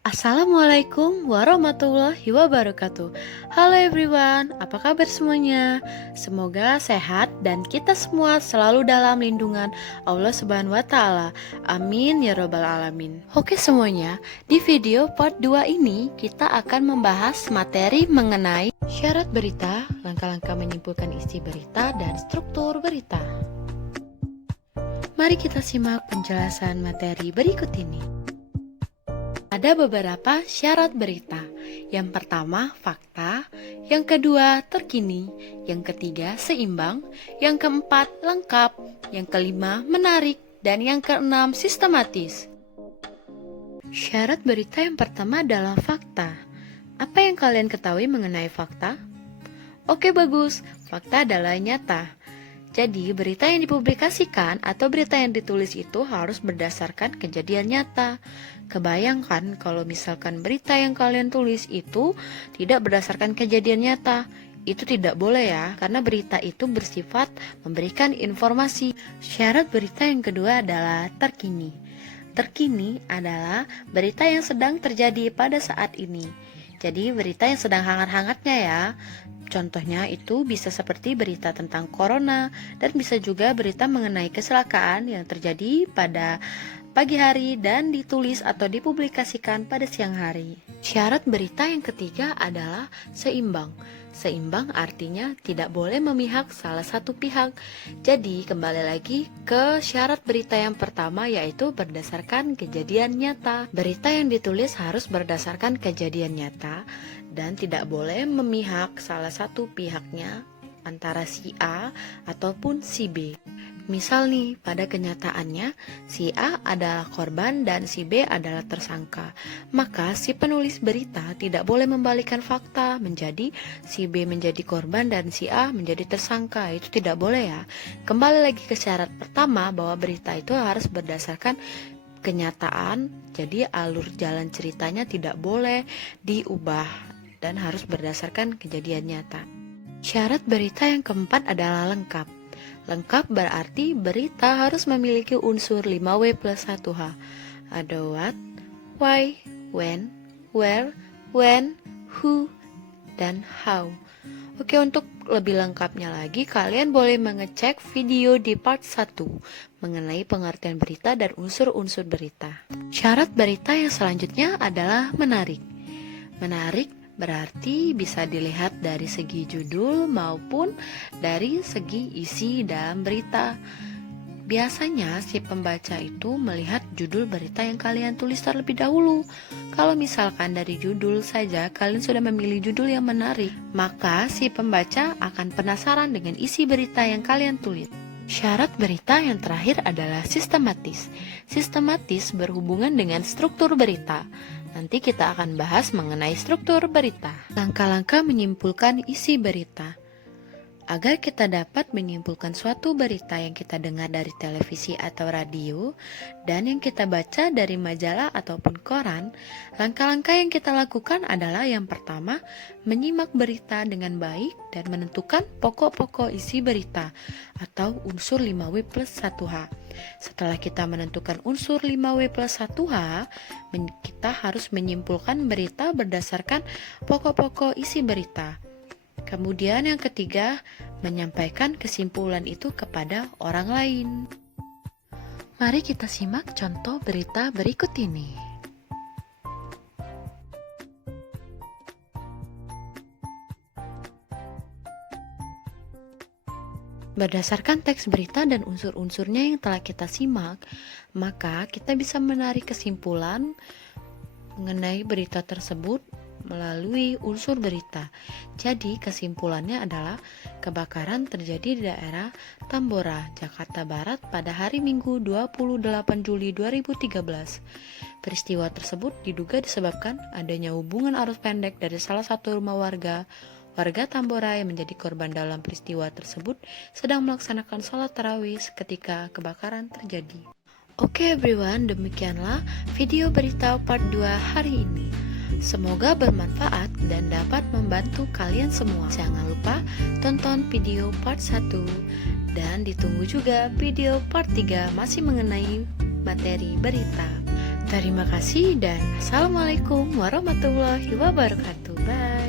Assalamualaikum warahmatullahi wabarakatuh. Halo everyone, apa kabar semuanya? Semoga sehat dan kita semua selalu dalam lindungan Allah Subhanahu wa taala. Amin ya robbal alamin. Oke semuanya, di video part 2 ini kita akan membahas materi mengenai syarat berita, langkah-langkah menyimpulkan isi berita dan struktur berita. Mari kita simak penjelasan materi berikut ini. Ada beberapa syarat berita. Yang pertama, fakta. Yang kedua, terkini. Yang ketiga, seimbang. Yang keempat, lengkap. Yang kelima, menarik. Dan yang keenam, sistematis. Syarat berita yang pertama adalah fakta. Apa yang kalian ketahui mengenai fakta? Oke, bagus. Fakta adalah nyata. Jadi, berita yang dipublikasikan atau berita yang ditulis itu harus berdasarkan kejadian nyata. Kebayangkan kalau misalkan berita yang kalian tulis itu tidak berdasarkan kejadian nyata. Itu tidak boleh ya, karena berita itu bersifat memberikan informasi. Syarat berita yang kedua adalah terkini. Terkini adalah berita yang sedang terjadi pada saat ini. Jadi berita yang sedang hangat-hangatnya ya. Contohnya itu bisa seperti berita tentang corona dan bisa juga berita mengenai kecelakaan yang terjadi pada pagi hari dan ditulis atau dipublikasikan pada siang hari. Syarat berita yang ketiga adalah seimbang. Seimbang artinya tidak boleh memihak salah satu pihak. Jadi kembali lagi ke syarat berita yang pertama, yaitu berdasarkan kejadian nyata. Berita yang ditulis harus berdasarkan kejadian nyata dan tidak boleh memihak salah satu pihaknya antara si A ataupun si B. Misal nih, pada kenyataannya si A adalah korban dan si B adalah tersangka. Maka si penulis berita tidak boleh membalikkan fakta menjadi si B menjadi korban dan si A menjadi tersangka. Itu tidak boleh ya. Kembali lagi ke syarat pertama bahwa berita itu harus berdasarkan kenyataan. Jadi alur jalan ceritanya tidak boleh diubah dan harus berdasarkan kejadian nyata. Syarat berita yang keempat adalah lengkap. Lengkap berarti berita harus memiliki unsur 5W plus 1H. Ada what, why, when, where, when, who, dan how. Oke, untuk lebih lengkapnya lagi, kalian boleh mengecek video di part 1 mengenai pengertian berita dan unsur-unsur berita. Syarat berita yang selanjutnya adalah menarik. Menarik berarti bisa dilihat dari segi judul maupun dari segi isi dalam berita. Biasanya si pembaca itu melihat judul berita yang kalian tulis terlebih dahulu. Kalau misalkan dari judul saja kalian sudah memilih judul yang menarik, maka si pembaca akan penasaran dengan isi berita yang kalian tulis. Syarat berita yang terakhir adalah sistematis. Sistematis berhubungan dengan struktur berita. Nanti kita akan bahas mengenai struktur berita. Langkah-langkah menyimpulkan isi berita. Agar kita dapat menyimpulkan suatu berita yang kita dengar dari televisi atau radio dan yang kita baca dari majalah ataupun koran, langkah-langkah yang kita lakukan adalah yang pertama, menyimak berita dengan baik dan menentukan pokok-pokok isi berita atau unsur 5W plus 1H. Setelah kita menentukan unsur 5W plus 1H, kita harus menyimpulkan berita berdasarkan pokok-pokok isi berita. Kemudian yang ketiga, menyampaikan kesimpulan itu kepada orang lain. Mari kita simak contoh berita berikut ini. Berdasarkan teks berita dan unsur-unsurnya yang telah kita simak, maka kita bisa menarik kesimpulan mengenai berita tersebut melalui unsur berita. Jadi kesimpulannya adalah kebakaran terjadi di daerah Tambora, Jakarta Barat pada hari Minggu 28 Juli 2013. Peristiwa tersebut diduga disebabkan adanya hubungan arus pendek dari salah satu rumah warga Tambora yang menjadi korban dalam peristiwa tersebut sedang melaksanakan sholat tarawih ketika kebakaran terjadi. Oke everyone, demikianlah video berita part 2 hari ini. Semoga bermanfaat dan dapat membantu kalian semua. Jangan lupa tonton video part 1 dan ditunggu juga video part 3 masih mengenai materi berita. Terima kasih dan Assalamualaikum warahmatullahi wabarakatuh. Bye.